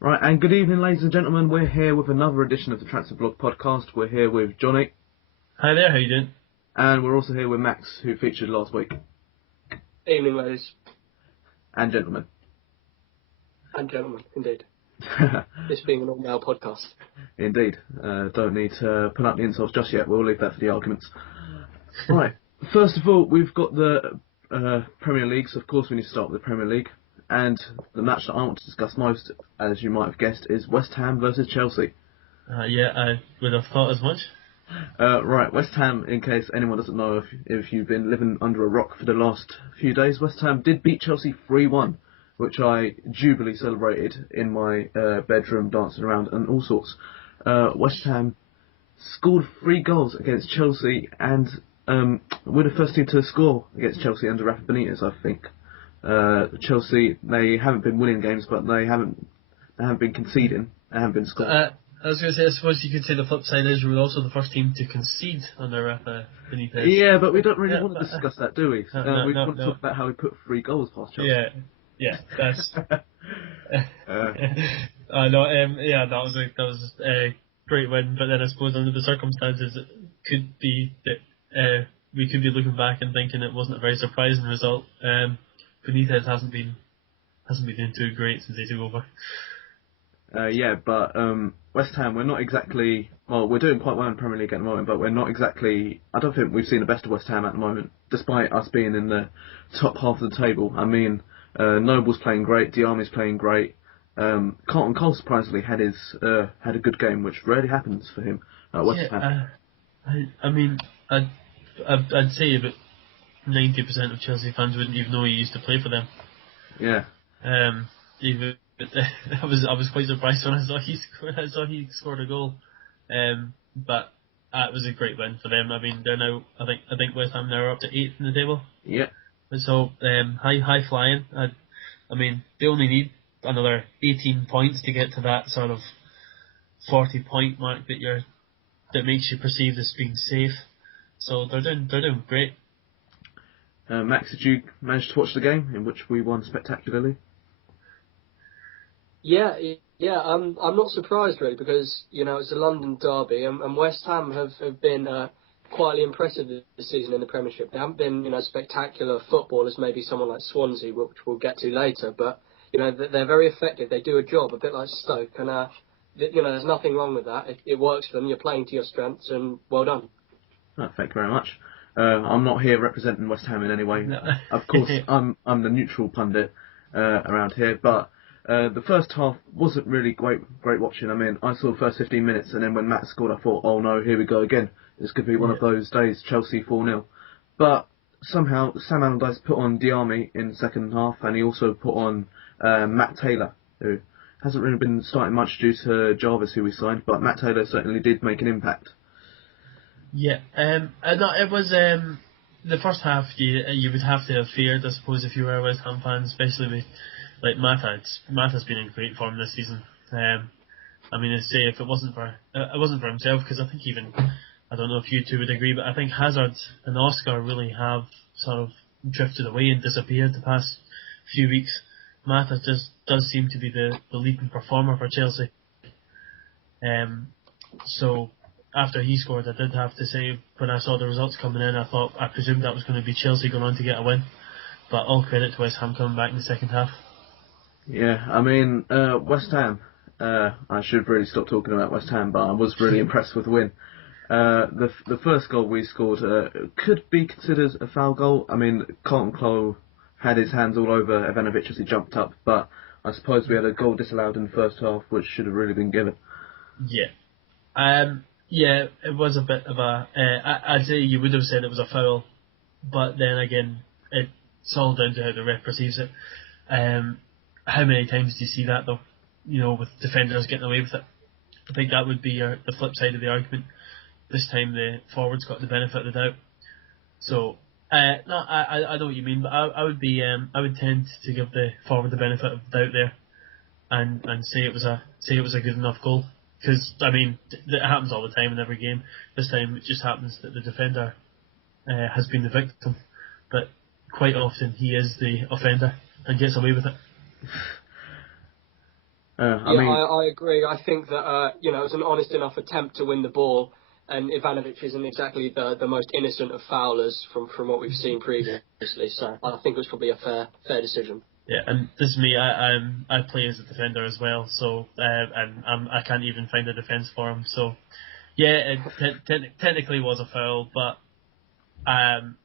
Right, and good evening, ladies and gentlemen. We're here with another edition of the Transfer Blog podcast. We're here with Johnny, Hi there, how you doing? and we're also here with Max, who featured last week. Evening, ladies And gentlemen. and gentlemen, indeed. This being an all-male podcast. Indeed. Don't need to put up the insults just yet. We'll leave that for the arguments. Right, first of all, we've got the Premier League, so of course we need to start with the Premier League. And the match that I want to discuss most, as you might have guessed, is West Ham versus Chelsea. Yeah, I would have thought as much. Right, West Ham, in case anyone doesn't know, if you've been living under a rock for the last few days, West Ham did beat Chelsea 3-1, which I jubilee celebrated in my bedroom, dancing around and all sorts. West Ham scored 3 goals against Chelsea, and we're the first team to score against Chelsea under Rafa Benitez, I think. Chelsea, they haven't been winning games, but they haven't been conceding. They haven't been scoring. I was going to say, I suppose you could say the flip side is we were also the first team to concede under Rafa Benitez. Yeah, but we don't really want to discuss that, do we? No, we want to talk about how we put 3 goals past Chelsea. Yeah, that's. That was a great win, but then I suppose under the circumstances, it could be that we could be looking back and thinking it wasn't a very surprising result. Benitez hasn't been doing too great since he took over. But West Ham, we're not exactly... Well, we're doing quite well in the Premier League at the moment, but we're not exactly... I don't think we've seen the best of West Ham at the moment, despite us being in the top half of the table. I mean, Noble's playing great, Diarmi's playing great. Carlton Cole, surprisingly, had a good game, which rarely happens for him at West Ham. I'd say about 90% of Chelsea fans wouldn't even know he used to play for them. Yeah. I was quite surprised when I saw he scored a goal. But it was a great win for them. I mean, they're now I think West Ham now are up to 8th in the table. Yeah. So high flying. I mean, they only need another 18 points to get to that sort of 40-point mark that makes you perceived as being safe. So they're doing great. Max, did you manage to watch the game in which we won spectacularly? Yeah. I'm not surprised really because it's a London derby and West Ham have been quietly impressive this season in the Premiership. They haven't been spectacular footballers, maybe someone like Swansea, which we'll get to later. But they're very effective. They do a job, a bit like Stoke, and there's nothing wrong with that. It works for them. You're playing to your strengths, and well done. Oh, thank you very much. I'm not here representing West Ham in any way. No. Of course, I'm the neutral pundit around here, but the first half wasn't really great watching. I mean, I saw the first 15 minutes, and then when Matt scored, I thought, oh no, here we go again. This could be one of those days, Chelsea 4-0. But somehow, Sam Allardyce put on Diarmi in the second half, and he also put on Matt Taylor, who hasn't really been starting much due to Jarvis, who we signed, but Matt Taylor certainly did make an impact. Yeah, it was the first half. You would have to have feared, I suppose, if you were a West Ham fan, especially with like Mathews. Mathews been in great form this season. I mean, I say if it wasn't for himself, because I think even I don't know if you two would agree, but I think Hazard and Oscar really have sort of drifted away and disappeared the past few weeks. Mathews just does seem to be the leading performer for Chelsea. So. After he scored, I did have to say, when I saw the results coming in, I presumed that was going to be Chelsea going on to get a win. But all credit to West Ham coming back in the second half. Yeah, I mean, West Ham, I should really stop talking about West Ham, but I was really impressed with the win. The first goal we scored could be considered a foul goal. I mean, Carlton Cole had his hands all over Ivanovic as he jumped up, but I suppose we had a goal disallowed in the first half, which should have really been given. Yeah. Yeah, it was a bit of a... I'd say you would have said it was a foul, but then again, it's all down to how the ref perceives it. How many times do you see that, though? With defenders getting away with it. I think that would be the flip side of the argument. This time the forwards got the benefit of the doubt. So, I know what you mean, but I would tend to give the forward the benefit of the doubt there, and say it was a good enough goal. Because, I mean, it happens all the time in every game. This time it just happens that the defender has been the victim. But quite often he is the offender and gets away with it. I agree. I think that it was an honest enough attempt to win the ball, and Ivanovic isn't exactly the most innocent of foulers from what we've seen previously. So I think it was probably a fair decision. Yeah, and this is me. I play as a defender as well, so and I can't even find a defence for him. So yeah, it technically was a foul, but I'm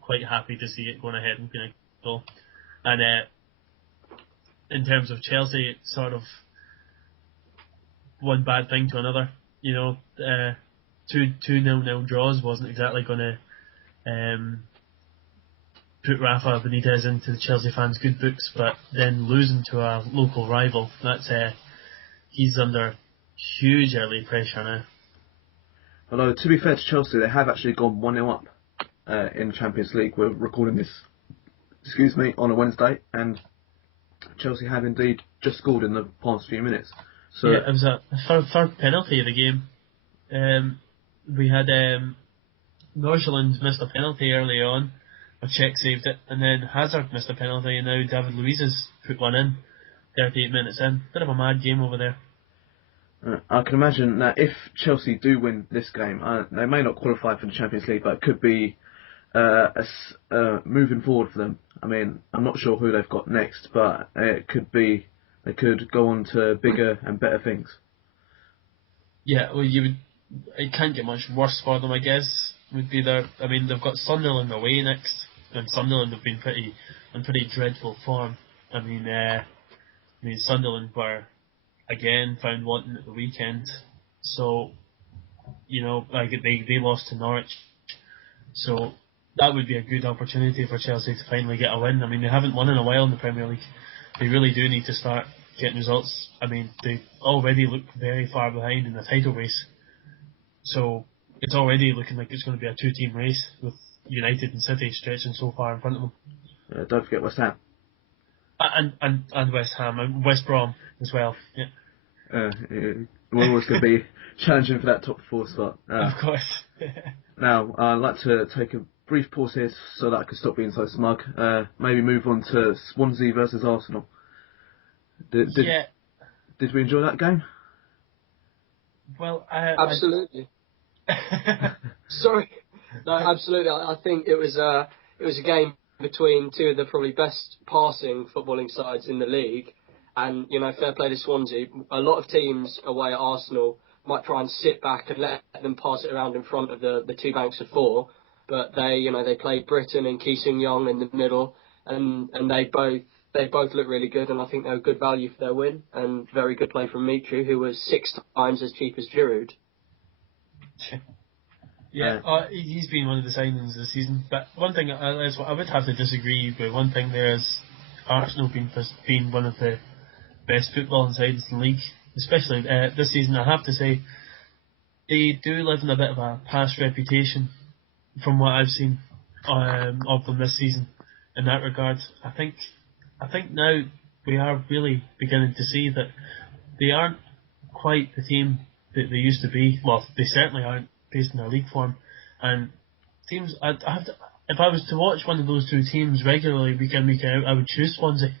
quite happy to see it going ahead and being a goal. And in terms of Chelsea, it's sort of one bad thing to another. 2-0 draws wasn't exactly going to put Rafa Benitez into the Chelsea fans' good books, but then losing to a local rival, he's under huge early pressure now. Although, to be fair to Chelsea, they have actually gone 1-0 up in the Champions League. We're recording this, on a Wednesday, and Chelsea have indeed just scored in the past few minutes. So yeah, it was a third penalty of the game. We had Nordsjælland missed a penalty early on. Czech saved it, and then Hazard missed a penalty, and now David Luiz has put one in 38 minutes in. Bit of a mad game over there. I can imagine that if Chelsea do win this game, they may not qualify for the Champions League, but it could be moving forward for them. I mean, I'm not sure who they've got next, but it could be they could go on to bigger and better things. Yeah, well, it can't get much worse for them, I guess. They've got Sunderland away next, and Sunderland have been in pretty dreadful form. Sunderland were again found wanting at the weekend, so they lost to Norwich, so that would be a good opportunity for Chelsea to finally get a win. They haven't won in a while in the Premier League. They really do need to start getting results. They already look very far behind in the title race, so it's already looking like it's going to be a two-team race with United and City stretching so far in front of them. Don't forget West Ham. And West Ham and West Brom as well. Yeah. We're always going to be challenging for that top 4 spot. Of course. Now, I'd like to take a brief pause here so that I can stop being so smug. Maybe move on to Swansea versus Arsenal. Did we enjoy that game? Well, absolutely. Sorry, no, absolutely. I think it was a game between two of the probably best passing footballing sides in the league, and fair play to Swansea. A lot of teams away at Arsenal might try and sit back and let them pass it around in front of the two banks of 4, but they played Britain and Ki Sung-young in the middle, and they both look really good, and I think they were good value for their win, and very good play from Mitru, who was 6 times as cheap as Giroud. Yeah, he's been one of the signings this season. But one thing I would have to disagree with. One thing there is Arsenal being one of the best footballing sides in the league, especially this season. I have to say they do live in a bit of a past reputation from what I've seen of them this season. In that regard, I think now we are really beginning to see that they aren't quite the team that they used to be. Well, they certainly aren't based on their league form. And teams, if I was to watch one of those two teams regularly week in, week out, I would choose Swansea.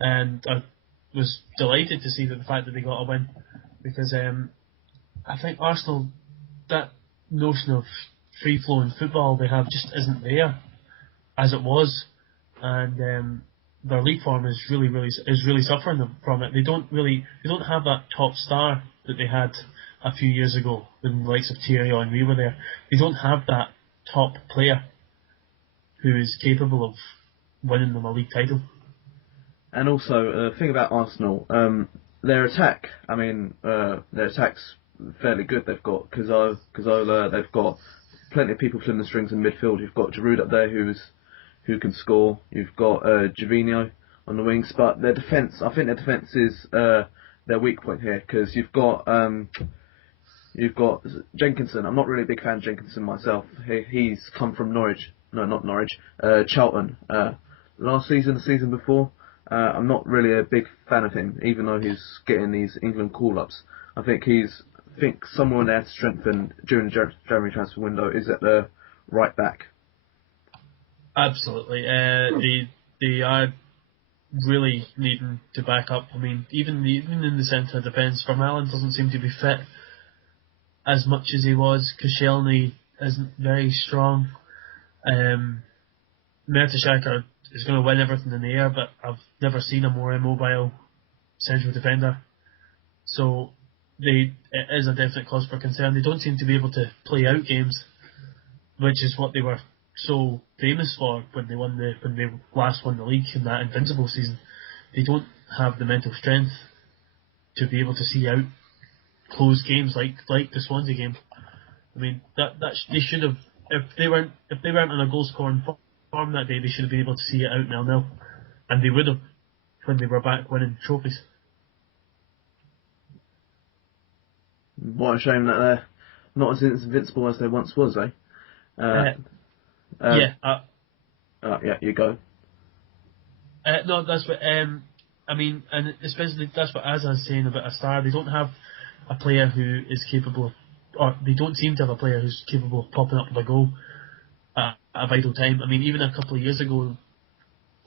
And I was delighted to see the fact that they got a win, because I think Arsenal, that notion of free-flowing football they have just isn't there as it was, and their league form is really suffering from it. They don't have that top star that they had a few years ago when the likes of Thierry Henry were there. They don't have that top player who is capable of winning them a league title. And also, the thing about Arsenal, their attack, their attack's fairly good. They've got Cazorla, they've got plenty of people pulling the strings in midfield. You've got Giroud up there who can score. You've got Gervinho on the wings, but their defence, I think their defence is their weak point here, because you've got Jenkinson. I'm not really a big fan of Jenkinson myself. He's come from Charlton. Last season, the season before, I'm not really a big fan of him, even though he's getting these England call-ups. I think someone there to strengthen during the January transfer window is at the right back. Absolutely. They are really needing to back up. I mean, even in the centre of defence, Vermaelen doesn't seem to be fit as much as he was. Koscielny isn't very strong. Mertesacker is going to win everything in the air, but I've never seen a more immobile central defender. So it is a definite cause for concern. They don't seem to be able to play out games, which is what they were so famous for when they last won the league in that invincible season. They don't have the mental strength to be able to see out close games like the Swansea game. I mean they should have, if they weren't on a goal scoring form that day, they should have been able to see it out 0-0, and they would have when they were back winning trophies. What a shame that they're not as invincible as they once was, eh? Yeah, you go. No, that's what I mean, and especially that's what Azza's saying about a star. They don't have a player who is capable of, or they don't seem to have a player who's capable of popping up with a goal at a vital time. I mean, even a couple of years ago,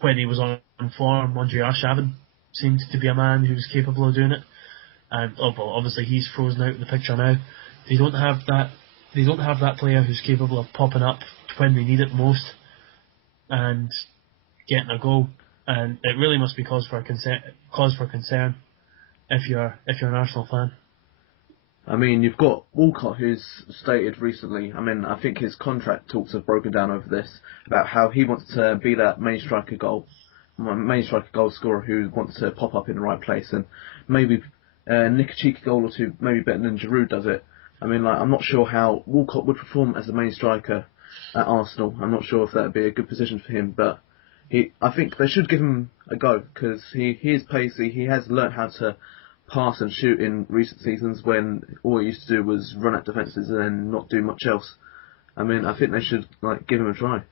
when he was on form, Andre Arshavin seemed to be a man who was capable of doing it. And obviously he's frozen out of the picture now. They don't have that. They don't have that player who's capable of popping up when they need it most and getting a goal. And it really must be cause for concern if you're an Arsenal fan. I mean, you've got Walcott, who's stated recently, I mean, I think his contract talks have broken down over this, about how he wants to be that main striker goal scorer who wants to pop up in the right place and maybe nick a cheeky goal or two, maybe better than Giroud does it. I mean, I'm not sure how Walcott would perform as the main striker at Arsenal. I'm not sure if that would be a good position for him, but I think they should give him a go, because he is pacey. He has learnt how to pass and shoot in recent seasons when all he used to do was run at defences and then not do much else. I mean, I think they should give him a try.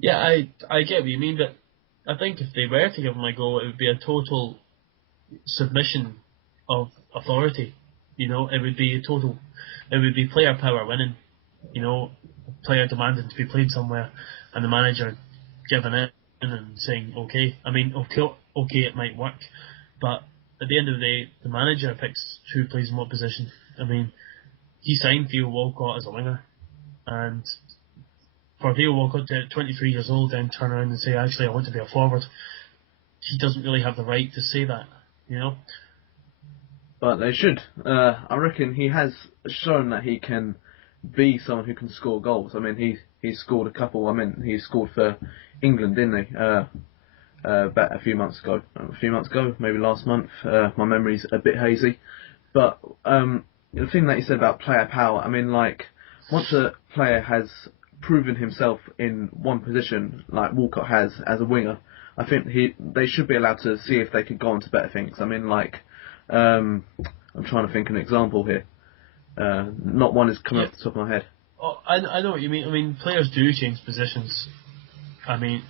Yeah, I get what you mean, but I think if they were to give him a go, it would be a total submission of authority. You know, it would be player power winning. You know, player demanding to be played somewhere, and the manager giving it and saying, okay. I mean, okay, it might work, but at the end of the day, the manager picks who plays in what position. I mean, he signed Theo Walcott as a winger, and for Theo Walcott to, at 23 years old, then turn around and say, actually, I want to be a forward, he doesn't really have the right to say that, you know? But they should. I reckon he has shown that he can be someone who can score goals. I mean, he scored a couple. I mean, he scored for England, didn't he? Back a few months ago, maybe last month. My memory's a bit hazy. But the thing that you said about player power, I mean, once a player has proven himself in one position, like Walcott has as a winger, I think they should be allowed to see if they could go on to better things. I mean, I'm trying to think of an example here. Not one is coming off the top of my head. Oh, I know what you mean. I mean, players do change positions. I mean,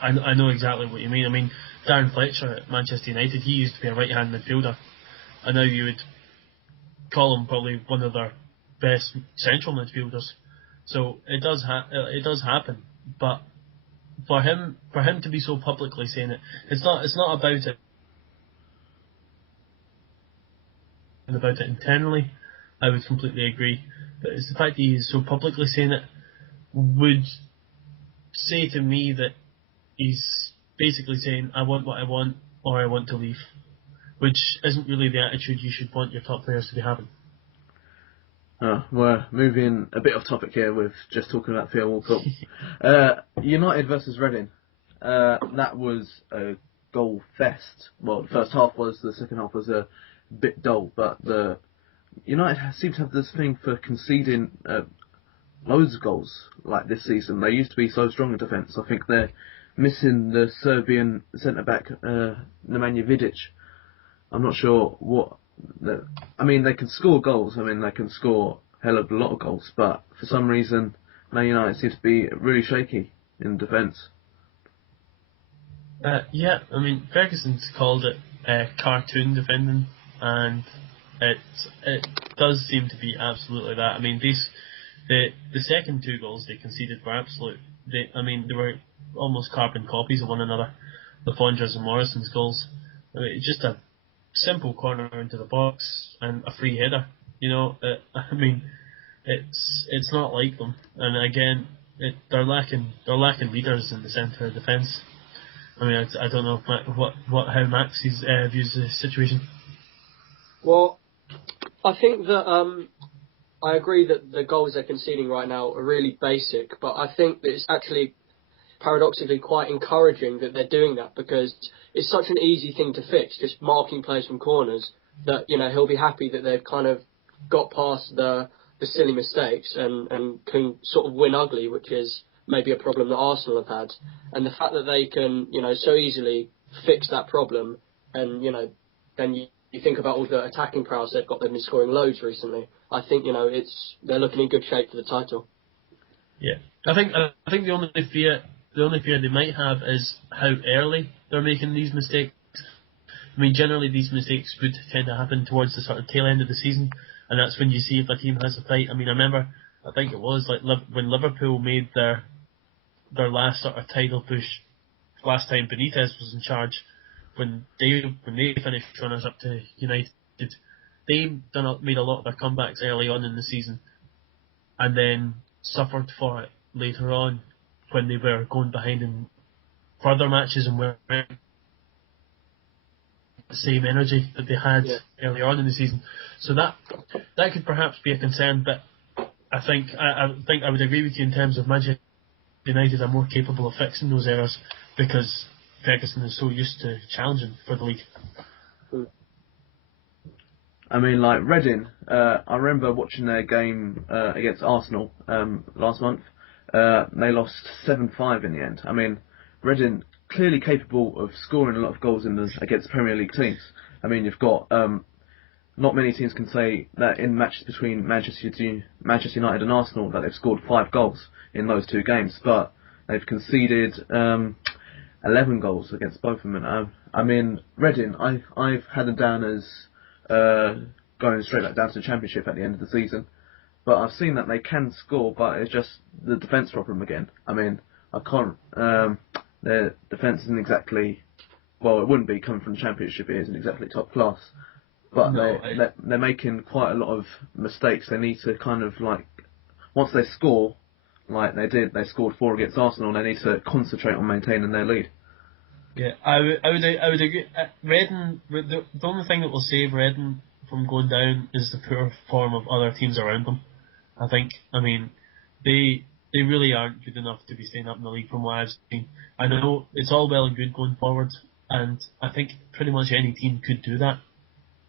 I know exactly what you mean. I mean, Darren Fletcher at Manchester United, he used to be a right-hand midfielder, and now you would call him probably one of their best central midfielders. So it does happen, but for him to be so publicly saying it, it's not about it internally. I would completely agree, but it's the fact that he's so publicly saying it would say to me that he's basically saying, I want what I want, or I want to leave, which isn't really the attitude you should want your top players to be having. We're moving a bit off topic here with just talking about Theo Walcott. United versus Reading. That was a goal fest. Well, the first half was, the second half was a bit dull, but the United seem to have this thing for conceding loads of goals like this season. They used to be so strong in defence. I think they're missing the Serbian centre-back, Nemanja Vidic. I'm not sure what... I mean, they can score goals. I mean, they can score a hell of a lot of goals, but for some reason, Man United seems to be really shaky in defence. Yeah, I mean, Ferguson's called it cartoon defending, and it does seem to be absolutely that. I mean, the second two goals they conceded were absolute. They were almost carbon copies of one another. Lafondra's and Morrison's goals. I mean, it's just a simple corner into the box and a free header. I mean, it's not like them. And again, they're lacking leaders in the centre of defence. I mean, I don't know how Max views the situation. Well, I think that I agree that the goals they're conceding right now are really basic, but I think that it's actually paradoxically quite encouraging that they're doing that, because it's such an easy thing to fix, just marking players from corners, that he'll be happy that they've kind of got past the silly mistakes and can sort of win ugly, which is maybe a problem that Arsenal have had. And the fact that they can so easily fix that problem, and then you think about all the attacking prowess they've got. They've been scoring loads recently. I think they're looking in good shape for the title. Yeah, I think the only fear they might have is how early they're making these mistakes. I mean, generally these mistakes would tend to happen towards the sort of tail end of the season, and that's when you see if a team has a fight. I mean, I think it was like when Liverpool made their last sort of title push last time Benitez was in charge. When they finished runners up to United, they made a lot of their comebacks early on in the season, and then suffered for it later on when they were going behind in further matches and were the same energy that they had earlier on in the season. So that could perhaps be a concern, but I think I would agree with you in terms of Manchester United are more capable of fixing those errors because Ferguson is so used to challenging for the league. I mean, like Reading, I remember watching their game against Arsenal last month. They lost 7-5 in the end. I mean, Reading clearly capable of scoring a lot of goals against Premier League teams. I mean, you've got not many teams can say that in matches between Manchester United and Arsenal that they've scored 5 goals in those 2 games, but they've conceded 11 goals against both of them. I mean, Reading, I've had them down as going straight back down to the Championship at the end of the season. But I've seen that they can score, but it's just the defence problem again. I mean, I can't. Their defence isn't exactly. Well, it wouldn't be coming from the Championship. It isn't exactly top class. But they're making quite a lot of mistakes. They need to kind of once they score, like they scored 4 against Arsenal, and they need to concentrate on maintaining their lead. Yeah, I would agree. Reading, the only thing that will save Reading from going down is the poor form of other teams around them. I mean, they really aren't good enough to be staying up in the league from what I've seen. I know it's all well and good going forward, and I think pretty much any team could do that.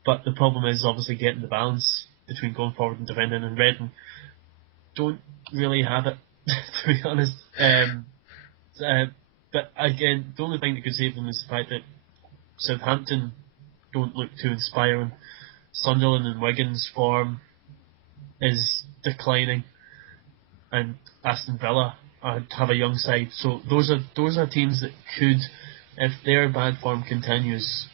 But the problem is obviously getting the balance between going forward and defending, and Reading don't really have it, to be honest. But again, the only thing that could save them is the fact that Southampton don't look too inspiring. Sunderland and Wigan's form is declining, and Aston Villa have a young side. So those are teams that could, if their bad form continues,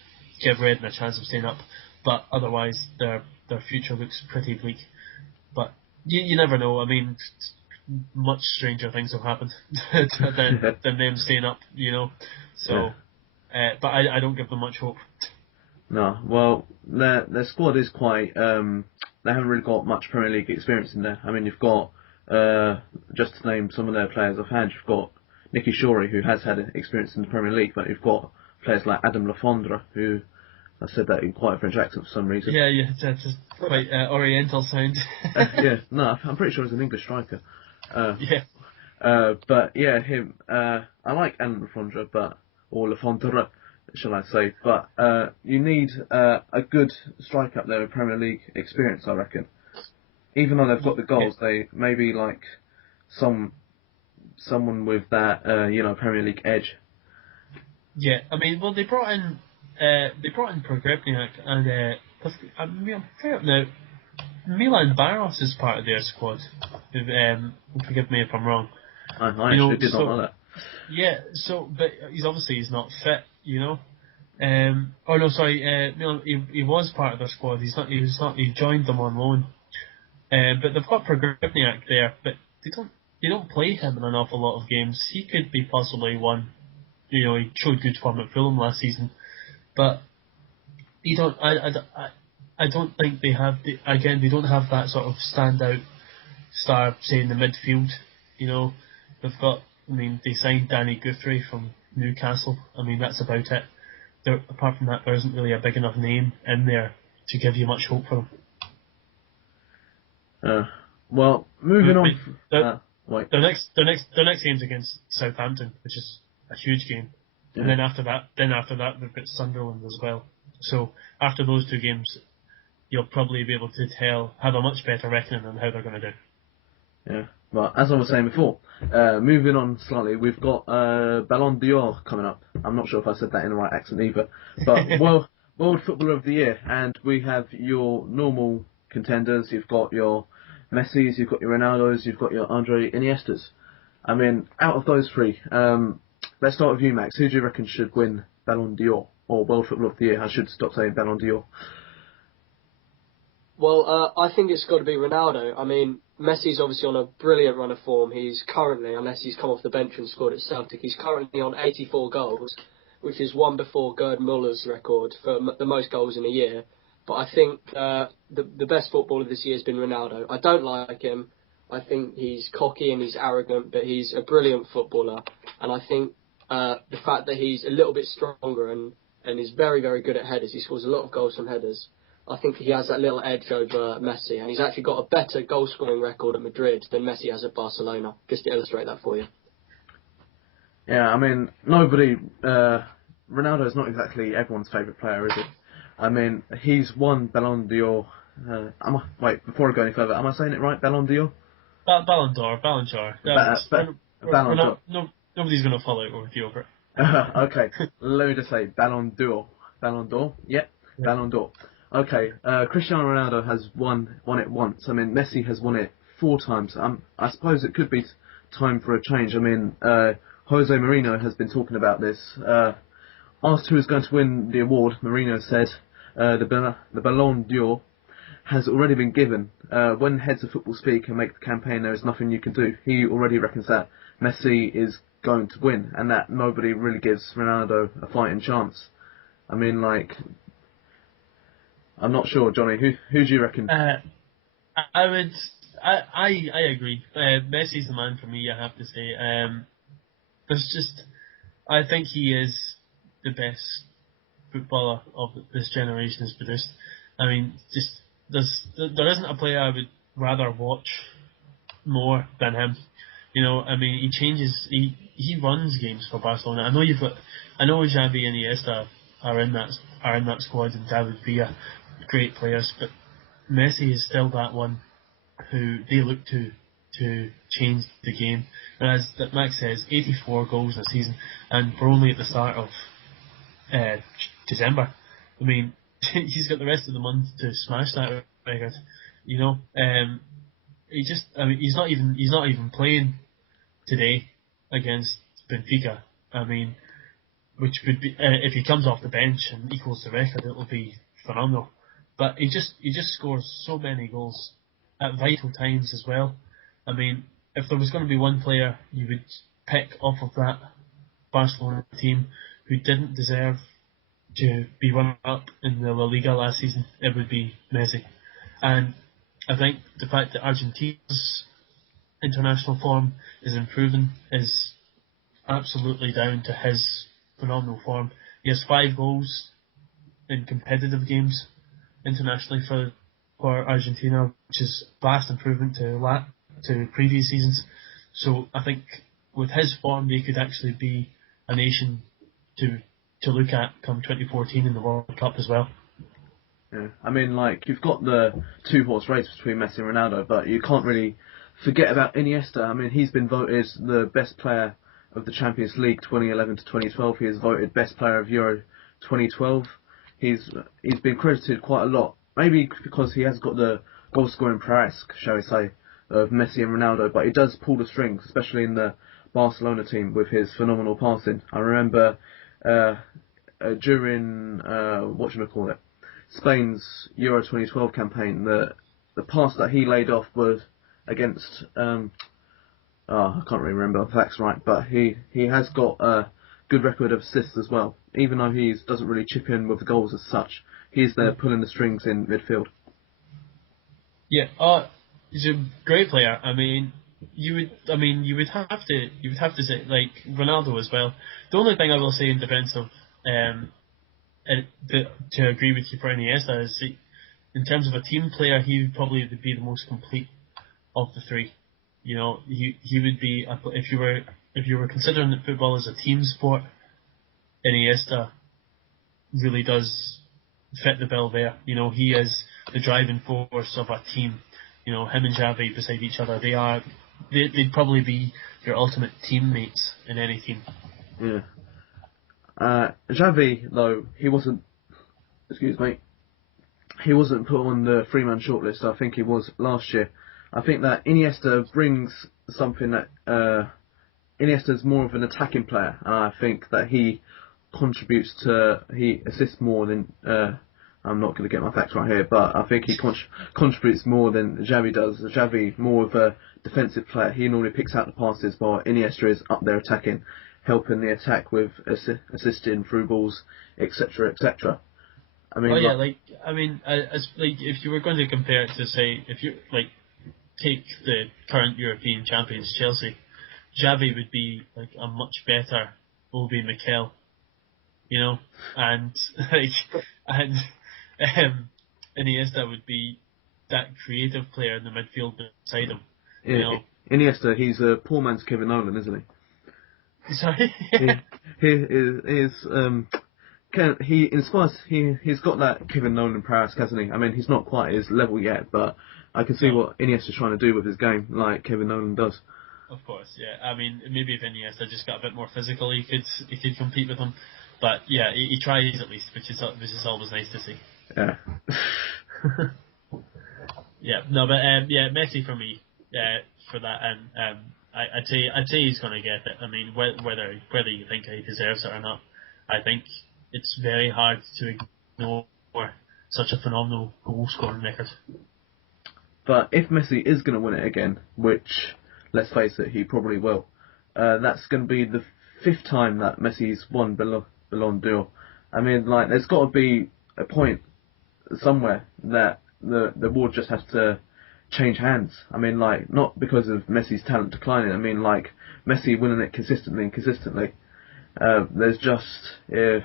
give Reading a chance of staying up. But otherwise, their future looks pretty bleak. But you never know. I mean, much stranger things have happened than them staying up, So, but I don't give them much hope. No, well, their squad is quite. They haven't really got much Premier League experience in there. I mean, you've got just to name some of their players offhand, you've got Nicky Shorey, who has had experience in the Premier League, but you've got players like Adam Lafondra, who I said that in quite a French accent for some reason. Yeah, it's just quite Oriental sound. Yeah, no, I'm pretty sure he's an English striker. But yeah, him. I like Adam Lafondra, or Lafondra, shall I say? But you need a good striker up there with Premier League experience, I reckon. Even though they've got the goals, they maybe like someone with that Premier League edge. Yeah, I mean, well, they brought in Pogrebniak and I'm fair now. Milan Baros is part of their squad. Forgive me if I'm wrong. I actually did not know that. Yeah, but he's not fit, Milan, he was part of their squad. He joined them on loan. But they've got Pogrebniak there, but they don't play him in an awful lot of games. He could be possibly one he showed good form at Fulham last season, but you don't. I don't think they have. They don't have that sort of standout star, say in the midfield. They've got. They signed Danny Guthrie from Newcastle. That's about it. Apart from that, there isn't really a big enough name in there to give you much hope for them. Well, moving on. Their next game's against Southampton, which is a huge game, and then after that, they've got Sunderland as well. So after those two games, you'll probably be able to have a much better reckoning on how they're going to do. Yeah. Well, as I was saying before, moving on slightly, we've got Ballon D'or coming up. I'm not sure if I said that in the right accent either, but World Footballer of the Year, and we have your normal contenders. You've got your Messis, you've got your Ronaldos, you've got your Andre Iniestas. Out of those three, let's start with you, Max. Who do you reckon should win Ballon D'Or or World Footballer of the Year? I should stop saying Ballon D'Or. Well, I think it's got to be Ronaldo. Messi's obviously on a brilliant run of form. He's currently, unless he's come off the bench and scored at Celtic, he's currently on 84 goals, which is one before Gerd Muller's record for the most goals in a year. But I think the best footballer this year has been Ronaldo. I don't like him. I think he's cocky and he's arrogant, but he's a brilliant footballer. And I think the fact that he's a little bit stronger and is very, very good at headers, he scores a lot of goals from headers. I think he has that little edge over Messi, and he's actually got a better goal-scoring record at Madrid than Messi has at Barcelona, just to illustrate that for you. Yeah, nobody... Ronaldo's not exactly everyone's favourite player, is it? He's won Ballon d'Or... wait, before I go any further, am I saying it right? Ballon d'Or? Ballon d'Or. Ballon d'Or. Nobody's going to follow it with you over it. Okay, let me just say Ballon d'Or. Ballon d'Or? Yep, yeah. Ballon d'Or. Okay, Cristiano Ronaldo has won it once. Messi has won it 4 times. I suppose it could be time for a change. Jose Mourinho has been talking about this. Asked who is going to win the award, Mourinho said the Ballon d'Or has already been given. When heads of football speak and make the campaign, there is nothing you can do. He already reckons that Messi is going to win and that nobody really gives Ronaldo a fighting chance. I'm not sure, Johnny. Who do you reckon? I agree. Messi's the man for me, I have to say. I think he is the best footballer of this generation has produced. There isn't a player I would rather watch more than him. He changes. He runs games for Barcelona. I know Xavi and Iniesta are in that squad, and David Villa, great players, but Messi is still that one who they look to change the game. And as Max says, 84 goals in a season, and we're only at the start of December. He's got the rest of the month to smash that record. He's not even playing today against Benfica. Which would be if he comes off the bench and equals the record, it will be phenomenal. But he just scores so many goals at vital times as well. If there was going to be one player you would pick off of that Barcelona team who didn't deserve to be runner up in the La Liga last season, it would be Messi. And I think the fact that Argentina's international form is improving is absolutely down to his phenomenal form. He has 5 goals in competitive games internationally for Argentina, which is vast improvement to previous seasons. So I think with his form, they could actually be a nation to look at come 2014 in the World Cup as well. Yeah, you've got the 2-horse race between Messi and Ronaldo, but you can't really forget about Iniesta. He's been voted the best player of the Champions League 2011 to 2012. He is voted best player of Euro 2012. He's been credited quite a lot, maybe because he has got the goal scoring prowess, shall we say, of Messi and Ronaldo, but he does pull the strings, especially in the Barcelona team with his phenomenal passing. I remember during Spain's Euro 2012 campaign, the pass that he laid off was against I can't really remember if that's right, but he has got good record of assists as well. Even though he doesn't really chip in with the goals as such, he's there pulling the strings in midfield. Yeah, he's a great player. I mean, you would have to say like Ronaldo as well. The only thing I will say in defence of to agree with you for Iniesta is in terms of a team player, he would probably be the most complete of the three. You know, he would be if you were considering that football as a team sport, Iniesta really does fit the bill there. You know, he is the driving force of a team. You know, him and Xavi beside each other, they'd probably be your ultimate teammates in any team. Yeah. Xavi, though, he wasn't put on the three-man shortlist. I think he was last year. I think that Iniesta brings something that Iniesta's more of an attacking player. I think that he assists more than I'm not going to get my facts right here, but I think he contributes more than Xavi does. Xavi more of a defensive player. He normally picks out the passes, while Iniesta is up there attacking, helping the attack with assisting through balls, etc., etc. I mean, if you were going to compare it to, say, if you take the current European champions Chelsea, Xavi would be like a much better Obi Mikel, you know, and Iniesta would be that creative player in the midfield beside him. Yeah, you know? Iniesta, he's a poor man's Kevin Nolan, isn't he? Sorry. He inspires. He's got that Kevin Nolan prowess, hasn't he? I mean, he's not quite at his level yet, but I can see what Iniesta's trying to do with his game, like Kevin Nolan does. Of course, yeah. I mean, maybe if Iniesta just got a bit more physical, he could compete with him. But yeah, he tries at least, which is always nice to see. Yeah. Yeah. No, but Messi for me, for that, and I'd say he's going to get it. I mean, whether you think he deserves it or not, I think it's very hard to ignore such a phenomenal goal scoring record. But if Messi is going to win it again, which, let's face it, he probably will, that's going to be the 5th time that Messi's won Ballon d'Or. I mean, like, there's got to be a point somewhere that the award just has to change hands. I mean, like, not because of Messi's talent declining. I mean, like, Messi winning it consistently. There's just, I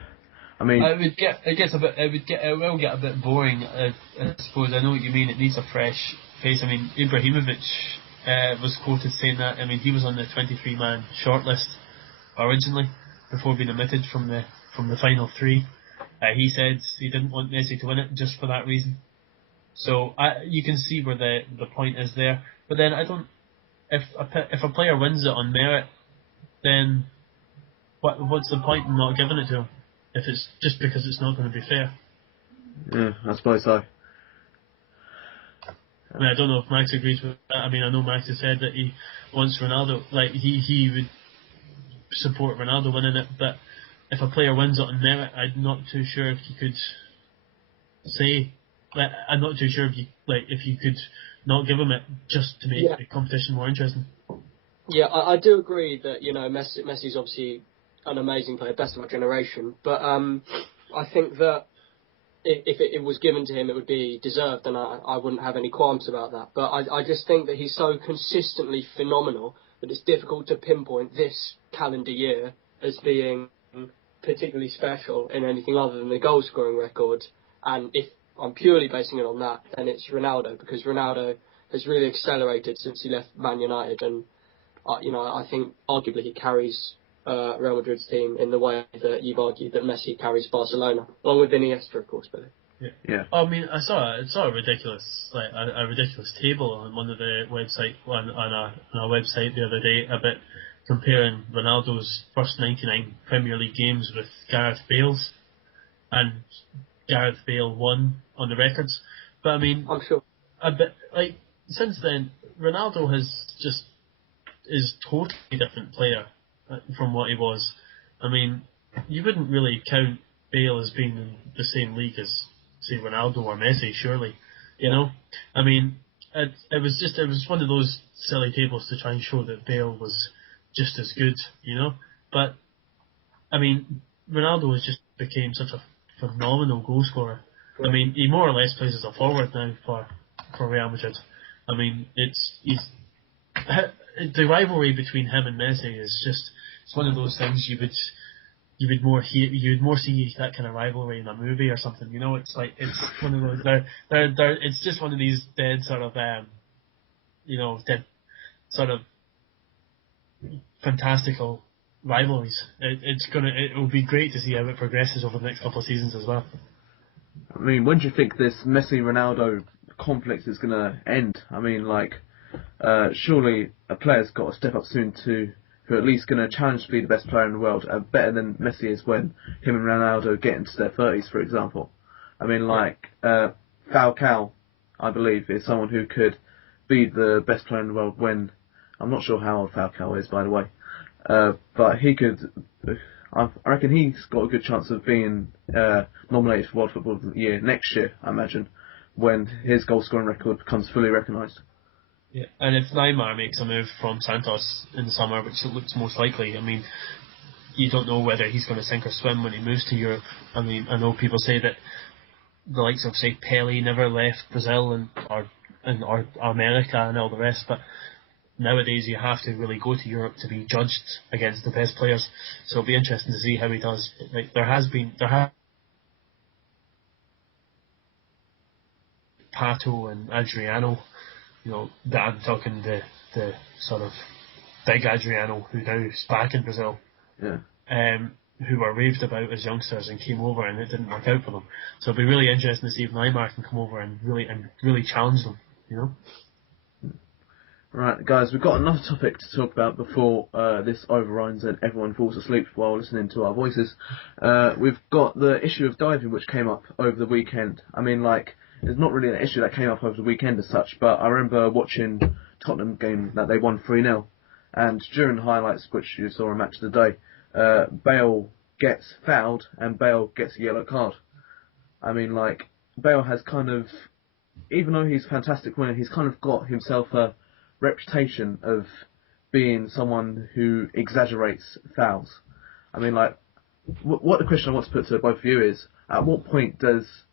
mean, it will get a bit boring. I suppose I know what you mean. It needs a fresh face. I mean, Ibrahimovic was quoted saying that. I mean, he was on the 23-man shortlist originally before being omitted from the final 3. He said he didn't want Messi to win it just for that reason. So you can see where the point is there. But then I don't. If a player wins it on merit, then what's the point in not giving it to him? If it's just because it's not going to be fair. Yeah, I suppose so. I mean, I don't know if Max agrees with that. I mean, I know Max has said that he wants Ronaldo. Like, he would support Ronaldo winning it, but if a player wins it on merit, I'm not too sure if you could say. Like, I'm not too sure if you could not give him it just to make the competition more interesting. Yeah, I do agree that, you know, Messi's obviously an amazing player, best of our generation, but I think that if it was given to him, it would be deserved, and I wouldn't have any qualms about that. But I just think that he's so consistently phenomenal that it's difficult to pinpoint this calendar year as being particularly special in anything other than the goal-scoring record. And if I'm purely basing it on that, then it's Ronaldo, because Ronaldo has really accelerated since he left Man United, and I think arguably he carries Real Madrid's team in the way that you've argued that Messi carries Barcelona, along with Iniesta, of course, Billy. Yeah. I mean, I saw a ridiculous table on one of the website on our website the other day about comparing Ronaldo's first 99 Premier League games with Gareth Bale's, and Gareth Bale won on the records. But I mean, I'm sure. Since then, Ronaldo is totally different player from what he was. I mean, you wouldn't really count Bale as being in the same league as, say, Ronaldo or Messi, surely. You know? I mean, it was one of those silly tables to try and show that Bale was just as good, you know? But I mean, Ronaldo has just became such a phenomenal goal scorer. I mean, he more or less plays as a forward now for Real Madrid. I mean, the rivalry between him and Messi is just, it's one of those things you would more see that kind of rivalry in a movie or something. It's like, it's one of those, it's just one of these dead sort of dead sort of fantastical rivalries. It will be great to see how it progresses over the next couple of seasons as well. I mean, when do you think this Messi-Ronaldo conflict is going to end? I mean, surely a player's got to step up soon who at least going to challenge to be the best player in the world, better than Messi is when him and Ronaldo get into their 30s, for example. I mean, Falcao, I believe, is someone who could be the best player in the world when, I'm not sure how old Falcao is, by the way, but he could, I reckon he's got a good chance of being nominated for World Footballer of the Year next year, I imagine, when his goal scoring record becomes fully recognised. Yeah, and if Neymar makes a move from Santos in the summer, which looks most likely, I mean, you don't know whether he's going to sink or swim when he moves to Europe. I mean, I know people say that the likes of, say, Pelé never left Brazil or America and all the rest, but nowadays you have to really go to Europe to be judged against the best players. So it'll be interesting to see how he does. There has Pato and Adriano. That I'm talking the sort of big Adriano who now is back in Brazil. Yeah. Who were raved about as youngsters and came over and it didn't work out for them. So it'll be really interesting to see if Neymar can come over and really challenge them. Right, guys, we've got another topic to talk about before this overruns and everyone falls asleep while listening to our voices. We've got the issue of diving, which came up over the weekend. I mean, it's not really an issue that came up over the weekend as such, but I remember watching Tottenham game that they won 3-0, and during the highlights, which you saw in Match of the Day, Bale gets fouled and Bale gets a yellow card. I mean, Bale has kind of, even though he's a fantastic winner, he's kind of got himself a reputation of being someone who exaggerates fouls. I mean, what the question I want to put to both of you is, at what point does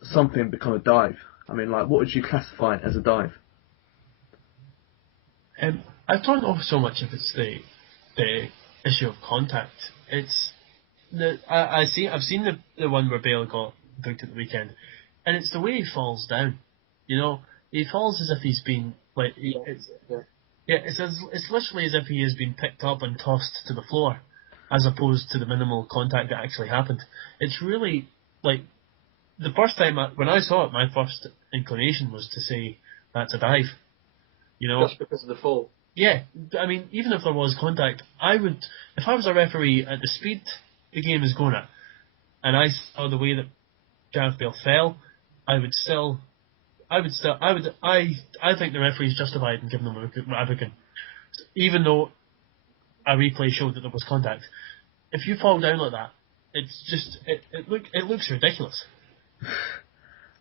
something become a dive? I mean, what would you classify as a dive? I don't know so much if it's the issue of contact. It's I've seen the one where Bale got booked at the weekend, and it's the way he falls down. He falls as if he's been it's literally as if he has been picked up and tossed to the floor, as opposed to the minimal contact that actually happened. It's really the first time when I saw it, my first inclination was to say that's a dive. Just because of the fall. Yeah, I mean, even if there was contact, if I was a referee at the speed the game is going at, and I saw the way that Gareth Bale fell, I think the referee is justified in giving them a booking, even though a replay showed that there was contact. If you fall down like that, it's just it looks ridiculous.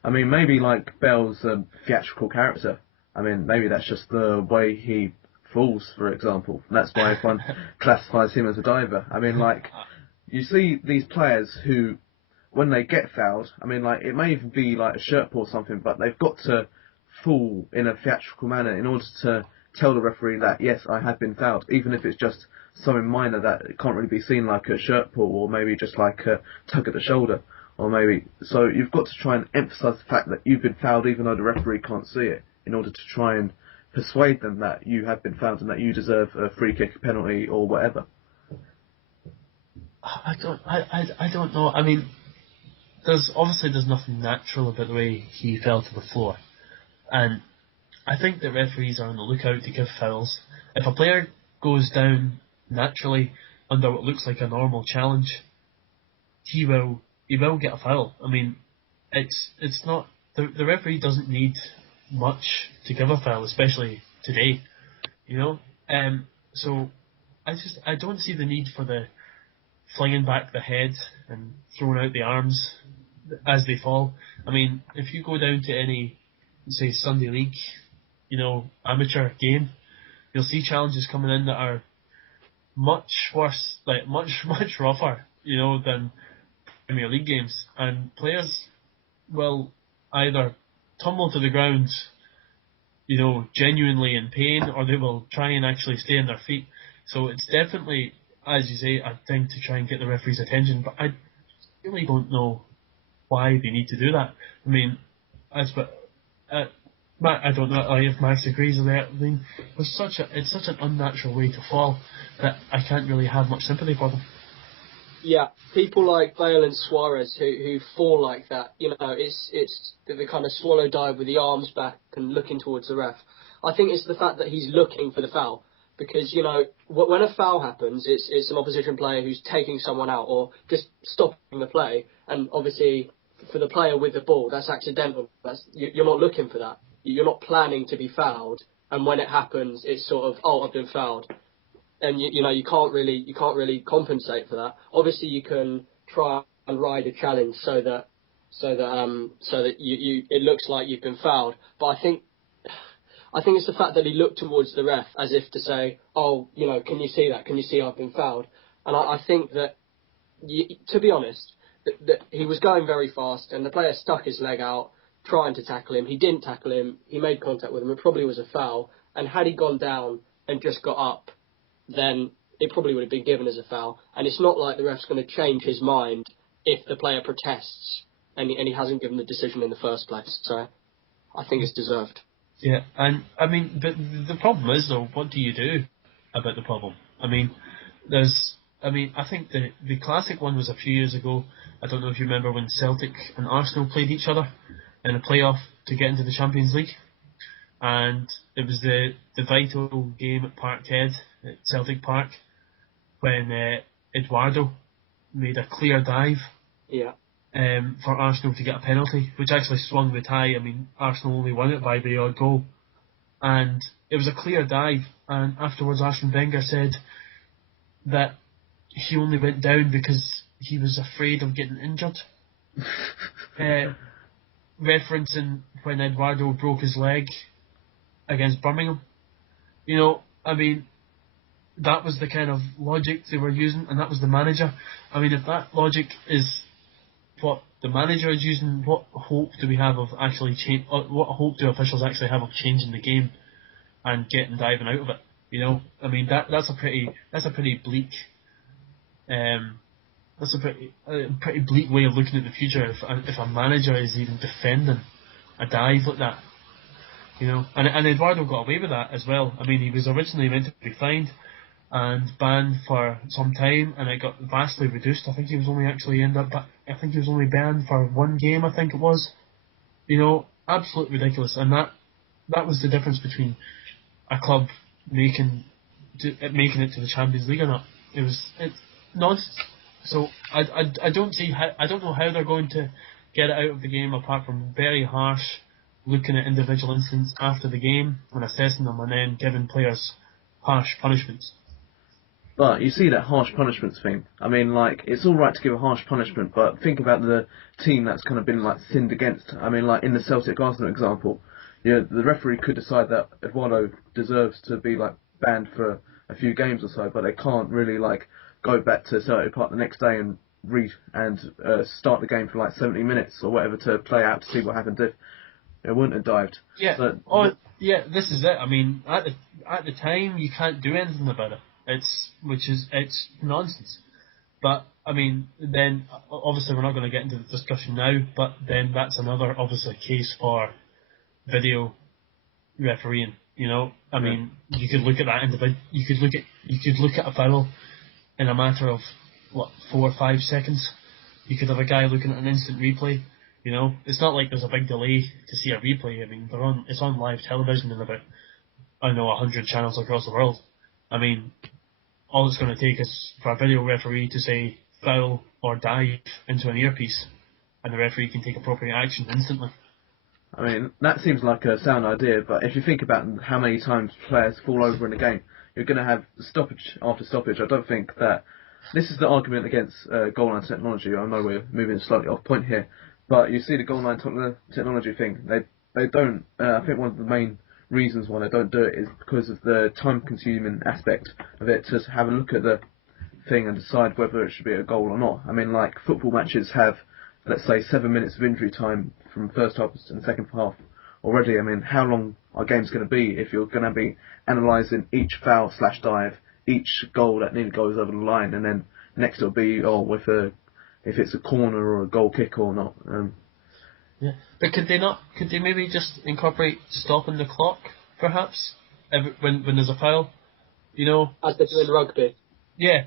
I mean, maybe Bale's a theatrical character. I mean, maybe that's just the way he falls, for example. That's why everyone classifies him as a diver. I mean, you see these players who, when they get fouled, I mean, it may even be a shirt pull or something, but they've got to fall in a theatrical manner in order to tell the referee that, yes, I have been fouled, even if it's just something minor that it can't really be seen, like a shirt pull or maybe just a tug at the shoulder. Or maybe, so you've got to try and emphasise the fact that you've been fouled even though the referee can't see it, in order to try and persuade them that you have been fouled and that you deserve a free kick, a penalty, or whatever. I don't know. I mean, there's nothing natural about the way he fell to the floor, and I think that referees are on the lookout to give fouls. If a player goes down naturally under what looks like a normal challenge, he will get a foul. I mean, it's not the referee doesn't need much to give a foul, especially today, So I don't see the need for the flinging back the head and throwing out the arms as they fall. I mean, if you go down to any, say, Sunday League, amateur game, you'll see challenges coming in that are much worse like much rougher, than Premier League games, and players will either tumble to the ground, genuinely in pain, or they will try and actually stay on their feet. So it's definitely, as you say, a thing to try and get the referee's attention, but I really don't know why they need to do that. I mean, I don't know if Max agrees with that. I mean, it's such an unnatural way to fall that I can't really have much sympathy for them. Yeah, people like Bale and Suarez who fall like that, it's the kind of swallow dive with the arms back and looking towards the ref. I think it's the fact that he's looking for the foul. Because, when a foul happens, it's an opposition player who's taking someone out or just stopping the play. And obviously, for the player with the ball, that's accidental. You're not looking for that. You're not planning to be fouled. And when it happens, it's sort of, oh, I've been fouled. And you can't really compensate for that. Obviously, you can try and ride a challenge so that you it looks like you've been fouled. But I think it's the fact that he looked towards the ref as if to say, oh, can you see that? Can you see I've been fouled? And I think that, to be honest, that he was going very fast and the player stuck his leg out trying to tackle him. He didn't tackle him. He made contact with him. It probably was a foul. And had he gone down and just got up, then it probably would have been given as a foul. And it's not like the ref's going to change his mind if the player protests and he hasn't given the decision in the first place. So I think it's deserved. Yeah, and I mean, the problem is though, what do you do about the problem? I mean, I think the classic one was a few years ago. I don't know if you remember when Celtic and Arsenal played each other in a playoff to get into the Champions League, and it was the vital game at Parkhead at Celtic Park when Eduardo made a clear dive. Yeah. For Arsenal to get a penalty, which actually swung the tie. I mean, Arsenal only won it by the odd goal. And it was a clear dive, and afterwards Arsene Wenger said that he only went down because he was afraid of getting injured. Referencing when Eduardo broke his leg against Birmingham. I mean, that was the kind of logic they were using, and that was the manager. I mean, if that logic is what the manager is using, what hope do we have of actually what hope do officials actually have of changing the game and getting diving out of it? I mean that's a pretty bleak pretty bleak way of looking at the future if a manager is even defending a dive like that. And Eduardo got away with that as well. I mean, he was originally meant to be fined and banned for some time, and it got vastly reduced. I think he was only banned for one game, I think it was. Absolutely ridiculous. And that was the difference between a club making it to the Champions League or not. It's nonsense. So I don't know how they're going to get it out of the game apart from very harsh looking at individual incidents after the game and assessing them and then giving players harsh punishments. But you see that harsh punishments thing. I mean, it's all right to give a harsh punishment, but think about the team that's kind of been sinned against. I mean, in the Celtic Arsenal example, the referee could decide that Eduardo deserves to be banned for a few games or so, but they can't really go back to Celtic Park the next day and start the game for 70 minutes or whatever to play out to see what happened if it wouldn't have dived. Yeah. This is it. I mean, at the time you can't do anything about it. It's nonsense. But I mean, then obviously we're not going to get into the discussion now. But then that's another obviously case for video refereeing. I mean, you could look at that you could look at a foul in a matter of 4 or 5 seconds. You could have a guy looking at an instant replay. It's not like there's a big delay to see a replay. I mean, it's on live television in about 100 channels across the world. I mean, all it's going to take is for a video referee to say foul or dive into an earpiece, and the referee can take appropriate action instantly. I mean, that seems like a sound idea, but if you think about how many times players fall over in a game, you're going to have stoppage after stoppage. I don't think that... This is the argument against goal line technology. I know we're moving slightly off point here, but you see the goal line technology thing. They don't... I think one of the main reasons why they don't do it is because of the time-consuming aspect of it, to have a look at the thing and decide whether it should be a goal or not. I mean, like, football matches have, let's say, 7 minutes of injury time from first half and second half already. I mean, how long are games going to be if you're going to be analysing each foul/dive, each goal that nearly goes over the line, and then next it'll be, if it's a corner or a goal kick or not. Yeah, but could they maybe just incorporate stopping the clock, perhaps, when there's a foul, as they do in rugby? Yeah,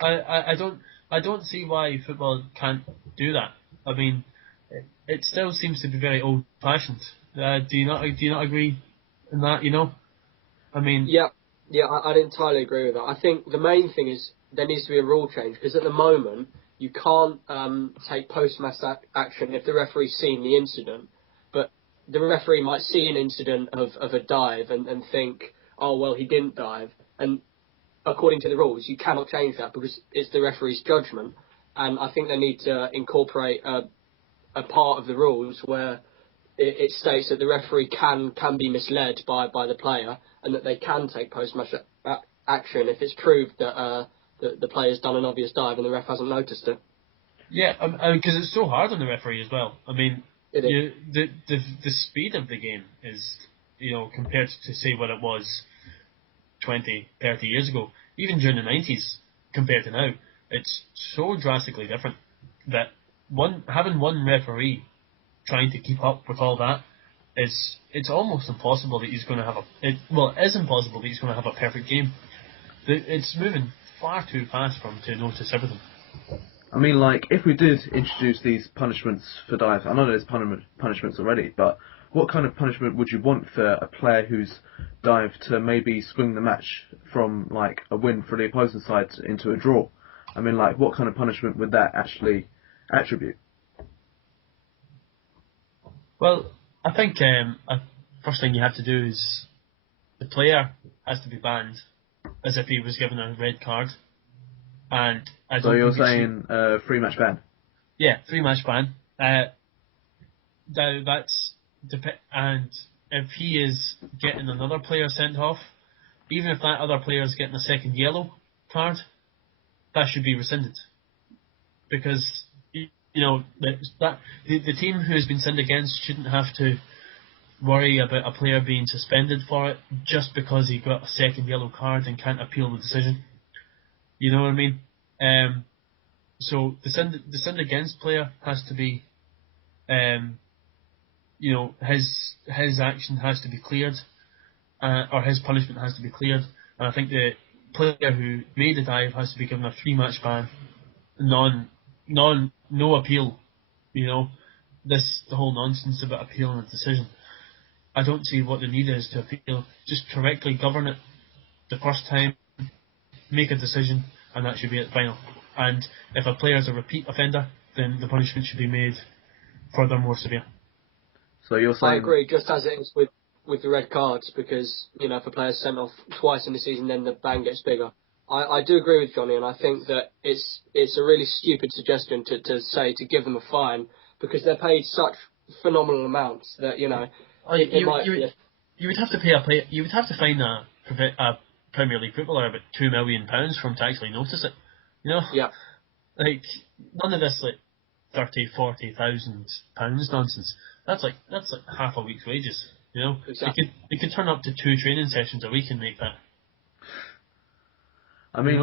I don't see why football can't do that. I mean, it still seems to be very old-fashioned. Do you not agree in that? I mean, yeah, I'd entirely agree with that. I think the main thing is there needs to be a rule change, because at the moment you can't take post-match action if the referee's seen the incident, but the referee might see an incident of a dive and think, oh well, he didn't dive, and according to the rules, you cannot change that because it's the referee's judgment. And I think they need to incorporate a part of the rules where it states that the referee can be misled by the player, and that they can take post-match action if it's proved that the player's done an obvious dive and the ref hasn't noticed it. Yeah, because it's so hard on the referee as well. I mean, the speed of the game is, compared to, say, what it was 20, 30 years ago, even during the 90s, compared to now, it's so drastically different that having one referee trying to keep up with all that it's almost impossible that he's going to have it is impossible that he's going to have a perfect game. It's moving far too fast for him to notice everything. I mean, like, if we did introduce these punishments for dives, I know there's punishments already, but what kind of punishment would you want for a player who's dived to maybe swing the match from, like, a win for the opposing side into a draw? I mean, like, what kind of punishment would that actually attribute? Well, I think first thing you have to do is the player has to be banned as if he was given a red card. And so you're saying 3-match ban? Yeah, 3-match ban. And if he is getting another player sent off, even if that other player is getting a second yellow card, that should be rescinded, because the team who has been sinned against shouldn't have to worry about a player being suspended for it just because he got a second yellow card and can't appeal the decision. You know what I mean? So the sinned against player has to be, his action has to be cleared, or his punishment has to be cleared. And I think the player who made the dive has to be given a 3-match ban, no appeal. The whole nonsense about appealing a decision. I don't see what the need is to appeal. Just correctly govern it the first time, make a decision, and that should be it final. And if a player is a repeat offender, then the punishment should be made further more severe. So you're saying... I agree, just as it is with the red cards, because, if a player's sent off twice in the season, then the ban gets bigger. I do agree with Jonny, and I think that it's a really stupid suggestion to say to give them a fine, because they're paid such phenomenal amounts that, you would have to pay you would have to fine a Premier League footballer about £2 million for him to actually notice it. Yeah. Like, none of this like £30,000-40,000 nonsense. That's like half a week's wages. Exactly. They could turn up to 2 training sessions a week and make that. I mean,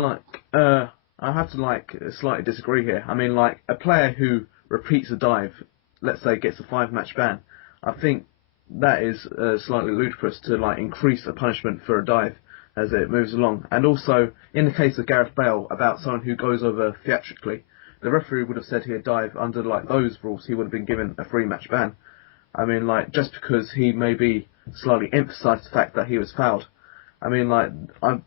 I have to slightly disagree here. I mean, like, a player who repeats a dive, let's say gets a 5-match ban, I think that is slightly ludicrous to increase the punishment for a dive as it moves along. And also, in the case of Gareth Bale, about someone who goes over theatrically, the referee would have said he'd dive under those rules, he would have been given a 3-match ban. I mean, just because he maybe slightly emphasised the fact that he was fouled. I mean, I'm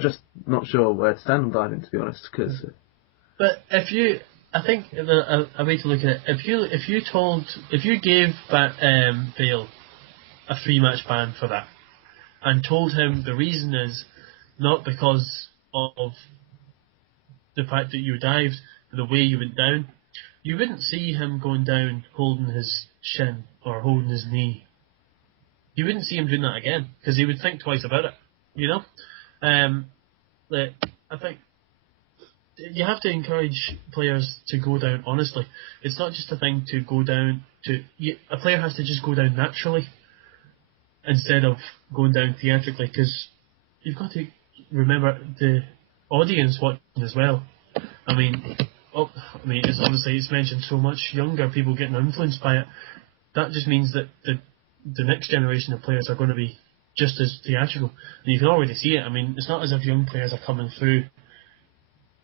just not sure where to stand on diving, to be honest. But I think a way to look at it, if you gave Bale a 3-match ban for that, and told him the reason is not because of the fact that you dived, the way you went down, you wouldn't see him going down holding his shin or holding his knee. You wouldn't see him doing that again, because he would think twice about it. I think you have to encourage players to go down honestly. It's not just a thing to go down to. A player has to just go down naturally instead of going down theatrically, because you've got to remember the audience watching as well. I mean, it's obviously it's mentioned so much younger people getting influenced by it. That just means that the next generation of players are going to be just as theatrical, and you can already see it. I mean, it's not as if young players are coming through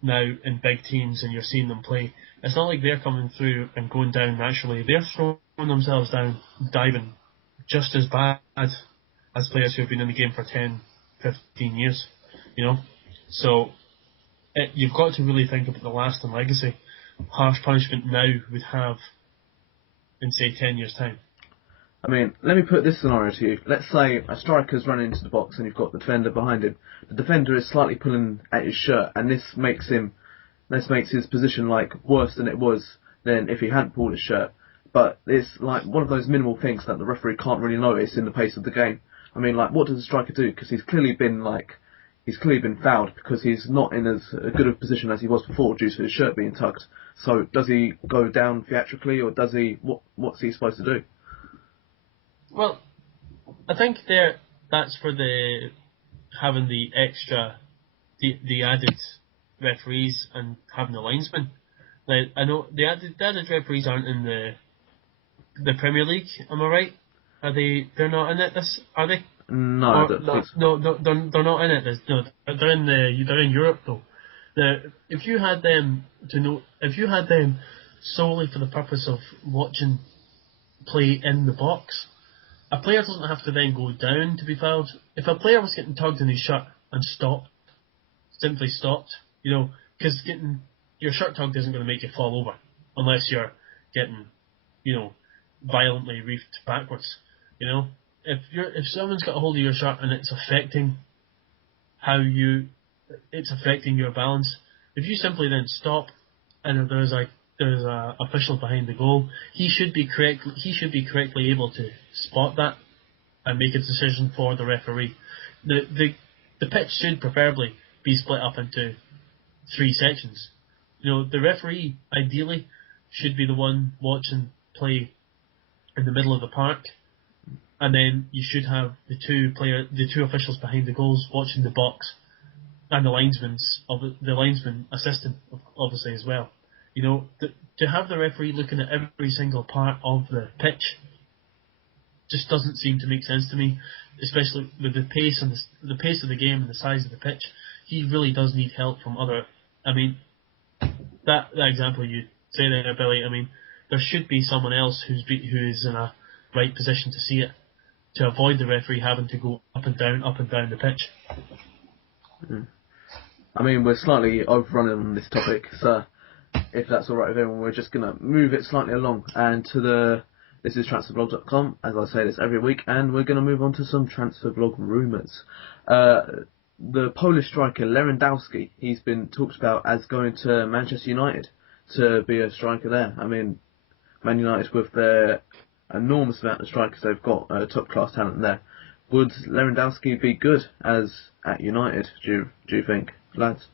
now in big teams and you're seeing them play. It's not like they're coming through and going down naturally. They're throwing themselves down, diving, just as bad as players who have been in the game for 10, 15 years, you know. So you've got to really think about the lasting legacy harsh punishment now would have in, say, 10 years' time. I mean, let me put this scenario to you. Let's say a striker's running into the box and you've got the defender behind him. The defender is slightly pulling at his shirt, and this makes his position like worse than it was than if he hadn't pulled his shirt. But it's like one of those minimal things that the referee can't really notice in the pace of the game. I mean, like, what does the striker do? Because he's clearly been fouled because he's not in as good a position as he was before due to his shirt being tugged. So does he go down theatrically, or does he? What's he supposed to do? Well, I think that's for having the extra, the added referees and having the linesmen. Like, I know the added referees aren't in the Premier League. Am I right? Are they? They're not in it. Are they? No, I don't think so. No, they're not in it. They're in Europe though. If you had them solely for the purpose of watching play in the box, a player doesn't have to then go down to be fouled. If a player was getting tugged in his shirt and simply stopped, because getting your shirt tugged isn't going to make you fall over unless you're getting, violently reefed backwards. If someone's got a hold of your shirt and it's affecting your balance, if you simply then stop and there's a official behind the goal, he should be correctly able to spot that and make a decision for the referee. The pitch should preferably be split up into 3 sections. The referee ideally should be the one watching play in the middle of the park, and then you should have the two officials behind the goals watching the box, and the linesman assistant obviously as well. To have the referee looking at every single part of the pitch just doesn't seem to make sense to me, especially with the pace and the pace of the game and the size of the pitch. He really does need help from other. I mean, that example you say there, Billy. I mean, there should be someone else who is in a right position to see it, to avoid the referee having to go up and down the pitch. I mean, we're slightly overrunning on this topic, so if that's alright with everyone, we're just going to move it slightly along and this is transferblog.com, as I say this every week, and we're going to move on to some transfer blog rumours. The Polish striker Lewandowski, he's been talked about as going to Manchester United to be a striker there. I mean, Man United, with their enormous amount of strikers they've got, top class talent there. Would Lewandowski be good at United, do you think, lads?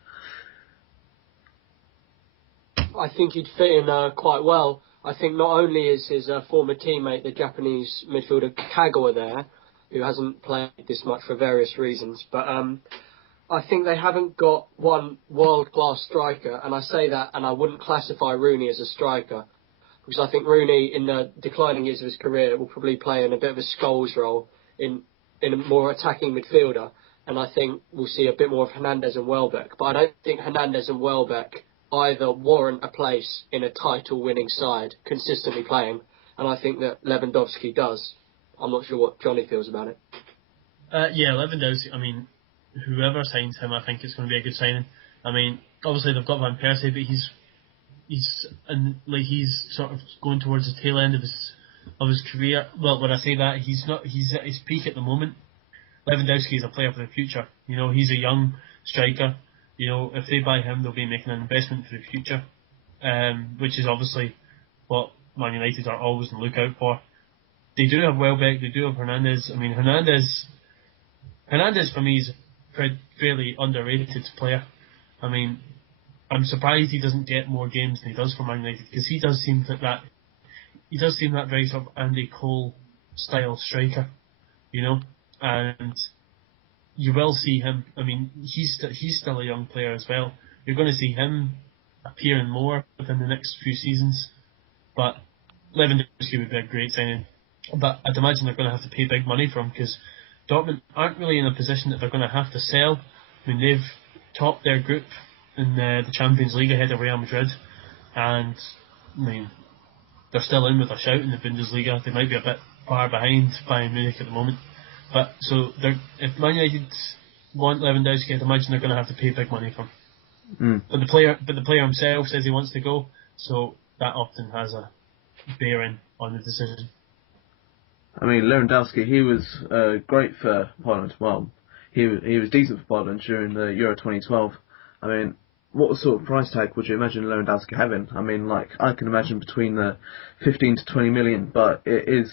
I think he'd fit in quite well. I think not only is his former teammate, the Japanese midfielder Kaka, there, who hasn't played this much for various reasons, but I think they haven't got one world-class striker, and I say that, and I wouldn't classify Rooney as a striker, because I think Rooney, in the declining years of his career, will probably play in a bit of a Scholes role in a more attacking midfielder, and I think we'll see a bit more of Hernandez and Welbeck, but I don't think Hernandez and Welbeck either warrant a place in a title-winning side, consistently playing, and I think that Lewandowski does. I'm not sure what Johnny feels about it. Yeah, Lewandowski, I mean, whoever signs him, I think it's going to be a good signing. I mean, obviously they've got Van Persie, but he's sort of going towards the tail end of his career. Well, when I say that, he's at his peak at the moment. Lewandowski is a player for the future. He's a young striker. If they buy him, they'll be making an investment for the future, which is obviously what Man United are always on the lookout for. They do have Welbeck, they do have Hernandez. I mean, Hernandez for me is a fairly underrated player. I mean, I'm surprised he doesn't get more games than he does for Man United, because he does seem that very sort of Andy Cole style striker, and you will see him. I mean, he's still a young player as well. You're going to see him appearing more within the next few seasons, but Lewandowski would be a great signing. But I'd imagine they're going to have to pay big money for him, because Dortmund aren't really in a position that they're going to have to sell. I mean, they've topped their group in the Champions League ahead of Real Madrid, and I mean, they're still in with a shout in the Bundesliga. They might be a bit far behind Bayern Munich at the moment, but so if Man United want Lewandowski, I'd imagine they're going to have to pay big money for him. But the player himself says he wants to go, so that often has a bearing on the decision. I mean, Lewandowski, he was great for Poland. Well, he was decent for Poland during the Euro 2012. I mean, what sort of price tag would you imagine Lewandowski having? I mean, like, I can imagine between the 15 to 20 million, but it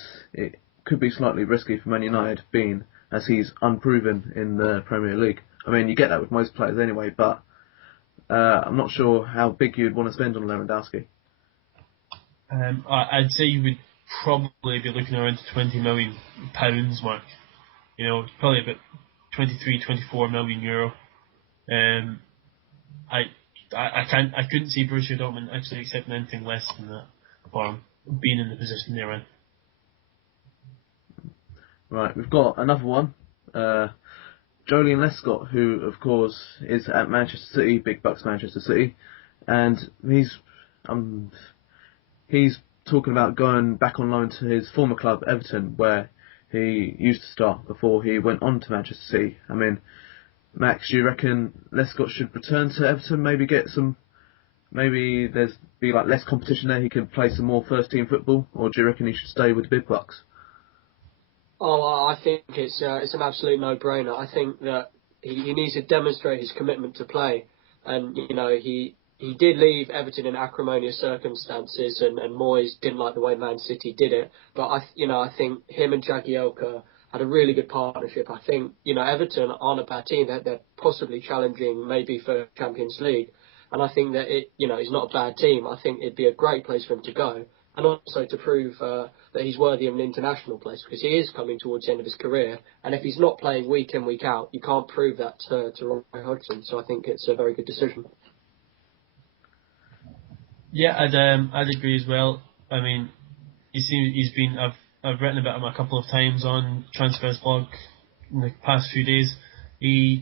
could be slightly risky for Man United, being as he's unproven in the Premier League. I mean, you get that with most players anyway, but I'm not sure how big you'd want to spend on Lewandowski. I'd say you would probably be looking around the £20 million mark. Probably about 23, 24 million euro. I couldn't see Borussia Dortmund actually accepting anything less than that for him being in the position they're in. Right, we've got another one. Joleon Lescott, who of course is at Manchester City, big bucks Manchester City, and he's talking about going back on loan to his former club Everton, where he used to start before he went on to Manchester City. I mean, Max, do you reckon Lescott should return to Everton? Maybe there's be like less competition there. He can play some more first team football, or do you reckon he should stay with the big bucks? Oh, I think it's an absolute no-brainer. I think that he needs to demonstrate his commitment to play, and he did leave Everton in acrimonious circumstances, and Moyes didn't like the way Man City did it. But I think him and Jagielka had a really good partnership. I think Everton aren't a bad team. They're possibly challenging maybe for Champions League, and I think that he's not a bad team. I think it'd be a great place for him to go, and also to prove that he's worthy of an international place, because he is coming towards the end of his career. And if he's not playing week in, week out, you can't prove that to Roy Hodgson. So I think it's a very good decision. Yeah, I'd agree as well. I mean, I've written about him a couple of times on Transfers blog in the past few days. He's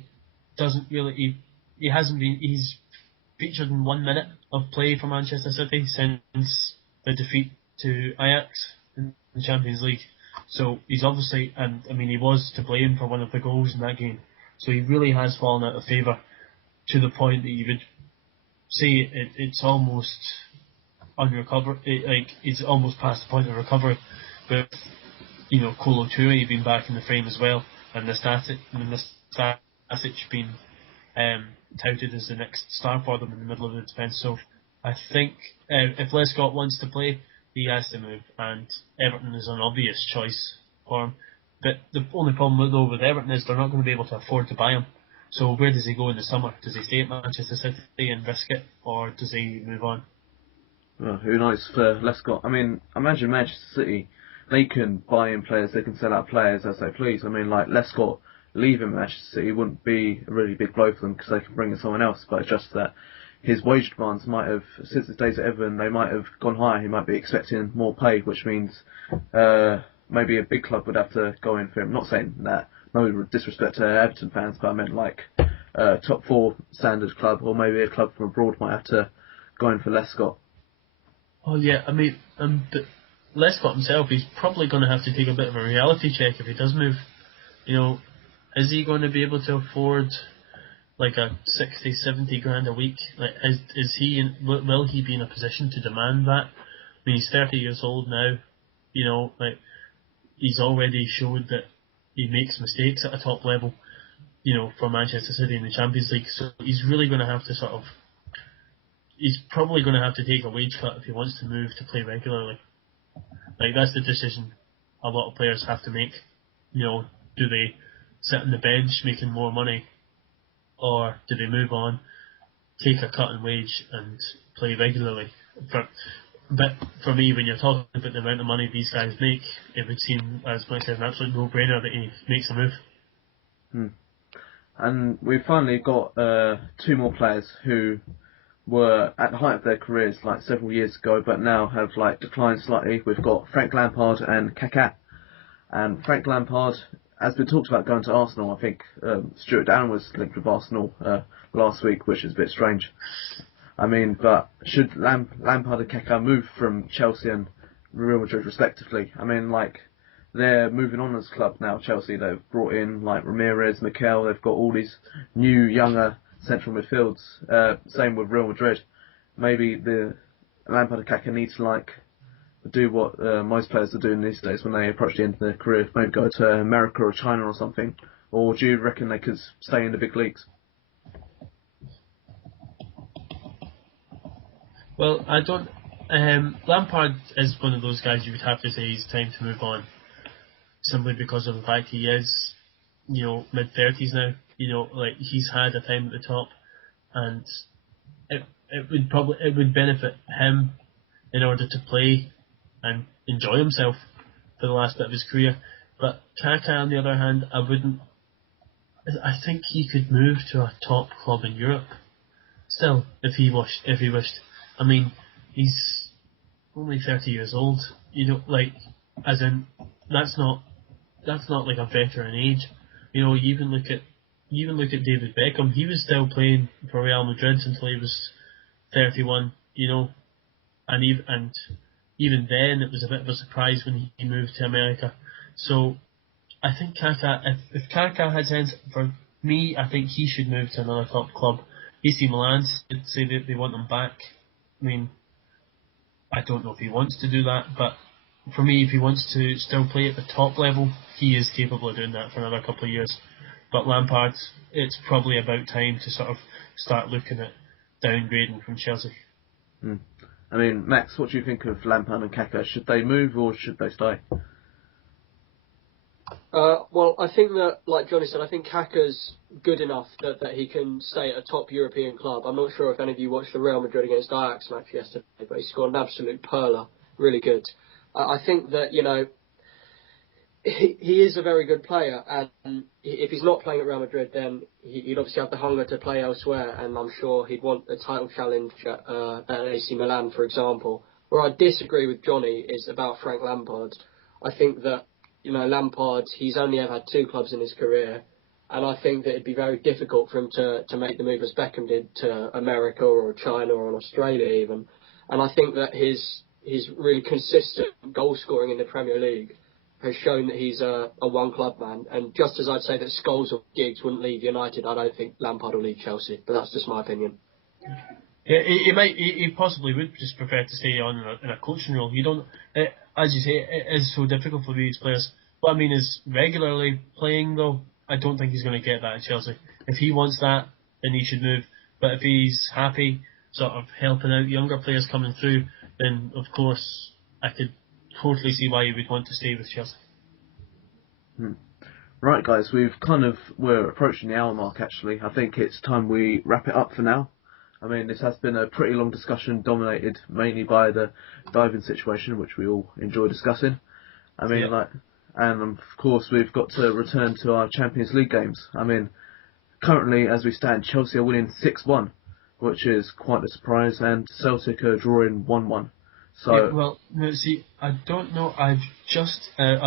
featured in 1 minute of play for Manchester City since the defeat to Ajax in the Champions League. So he's obviously, and I mean, he was to blame for one of the goals in that game. So he really has fallen out of favour, to the point that you would say it's almost it's almost past the point of recovery. With Kolo Touré being back in the frame as well, and the Stasic being touted as the next star for them in the middle of the defence. So I think if Lescott wants to play, he has to move, and Everton is an obvious choice for him. But the only problem with Everton is they're not going to be able to afford to buy him. So where does he go in the summer? Does he stay at Manchester City and risk it, or does he move on? Well, who knows for Lescott? I mean, imagine Manchester City, they can buy in players, they can sell out players as they please. I mean, like, Lescott leaving Manchester City wouldn't be a really big blow for them, because they can bring in someone else, but it's just that his wage demands might have, since his days at Everton, they might have gone higher. He might be expecting more pay, which means maybe a big club would have to go in for him. Not saying that, no disrespect to Everton fans, but I meant like top 4 standard club, or maybe a club from abroad might have to go in for Lescott. Oh yeah, I mean, but Lescott himself, he's probably going to have to take a bit of a reality check if he does move. Is he going to be able to afford like a 60, 70 grand a week? Like, will he be in a position to demand that? I mean, he's 30 years old now. He's already showed that he makes mistakes at a top level. For Manchester City in the Champions League. So he's really going to have to he's probably going to have to take a wage cut if he wants to move to play regularly. Like, that's the decision a lot of players have to make. Do they sit on the bench making more money, or do they move on take a cut in wage and play regularly. But for me, when you're talking about the amount of money these guys make, it would seem, as Mike said, an absolute no-brainer that he makes a move. And we've finally got 2 more players who were at the height of their careers like several years ago, but now have like declined slightly. We've got Frank Lampard and Kaka. And Frank Lampard has been talked about going to Arsenal. I think Stuart Down was linked with Arsenal last week, which is a bit strange. I mean, but should Lampard and Kaka move from Chelsea and Real Madrid respectively? I mean, like, they're moving on as a club now, Chelsea. They've brought in, like, Ramirez, Mikel. They've got all these new, younger central midfields. Same with Real Madrid. Maybe the Lampard and Kaka need to, like, do what most players are doing these days when they approach the end of their career. Maybe go to America or China or something. Or do you reckon they could stay in the big leagues? Well, I don't. Lampard is one of those guys you would have to say he's time to move on, simply because of the fact he is, mid-30s now. Like, he's had a time at the top, and it would benefit him in order to play and enjoy himself for the last bit of his career. But Kaka, on the other hand, I think he could move to a top club in Europe still, if he wished. I mean, he's only 30 years old. As in, that's not like a veteran age. You even look at David Beckham. He was still playing for Real Madrid until he was 31. And even then, it was a bit of a surprise when he moved to America. So, I think Kaka, if Kaka has sense, for me, I think he should move to another top club. AC Milan say that they want him back. I mean, I don't know if he wants to do that, but for me, if he wants to still play at the top level, he is capable of doing that for another couple of years. But Lampard, it's probably about time to sort of start looking at downgrading from Chelsea. I mean, Max, what do you think of Lampard and Kaka? Should they move or should they stay? Well, I think that, like Johnny said, I think Kaka's good enough that he can stay at a top European club. I'm not sure if any of you watched the Real Madrid against Ajax match yesterday, but he scored an absolute perler. Really good. I think that, he is a very good player, and if he's not playing at Real Madrid, then he'd obviously have the hunger to play elsewhere, and I'm sure he'd want a title challenge at AC Milan, for example. Where I disagree with Johnny is about Frank Lampard. I think that, Lampard, he's only ever had 2 clubs in his career, and I think that it'd be very difficult for him to make the move as Beckham did to America or China or Australia even. And I think that his really consistent goal scoring in the Premier League has shown that he's a one-club man. And just as I'd say that Scholes or Giggs wouldn't leave United, I don't think Lampard will leave Chelsea. But that's just my opinion. Yeah, he possibly would just prefer to stay on in a coaching role. You don't, as you say, it is so difficult for these players. What I mean is, regularly playing though, I don't think he's going to get that at Chelsea. If he wants that, then he should move. But if he's happy sort of helping out younger players coming through, then of course I could totally see why he would want to stay with Chelsea. Right, guys, we're approaching the hour mark actually. I think it's time we wrap it up for now. I mean, this has been a pretty long discussion, dominated mainly by the diving situation, which we all enjoy discussing. I mean, and of course we've got to return to our Champions League games. I mean, currently as we stand, Chelsea are winning 6-1, which is quite a surprise, and Celtic are drawing 1-1. So, I don't know. I've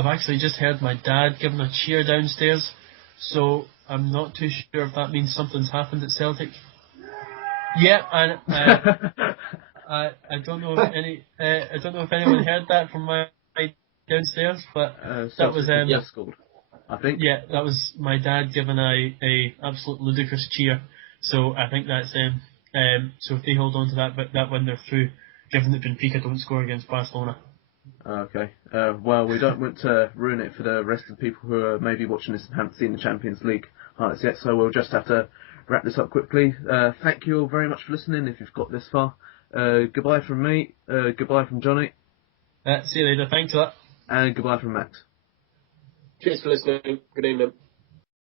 actually just heard my dad giving a cheer downstairs, so I'm not too sure if that means something's happened at Celtic. Yeah, and I don't know if anyone heard that from my downstairs, but that was scored, I think. Yeah, that was my dad giving a absolute ludicrous cheer. So I think that's so if they hold on to that win, they're through. Given that Benfica don't score against Barcelona. Okay. Well, we don't want to ruin it for the rest of the people who are maybe watching this and haven't seen the Champions League highlights yet, so we'll just have to wrap this up quickly. Thank you all very much for listening if you've got this far. Goodbye from me. Goodbye from Johnny. See you later. Thanks for that. And goodbye from Max. Cheers for listening. Good evening.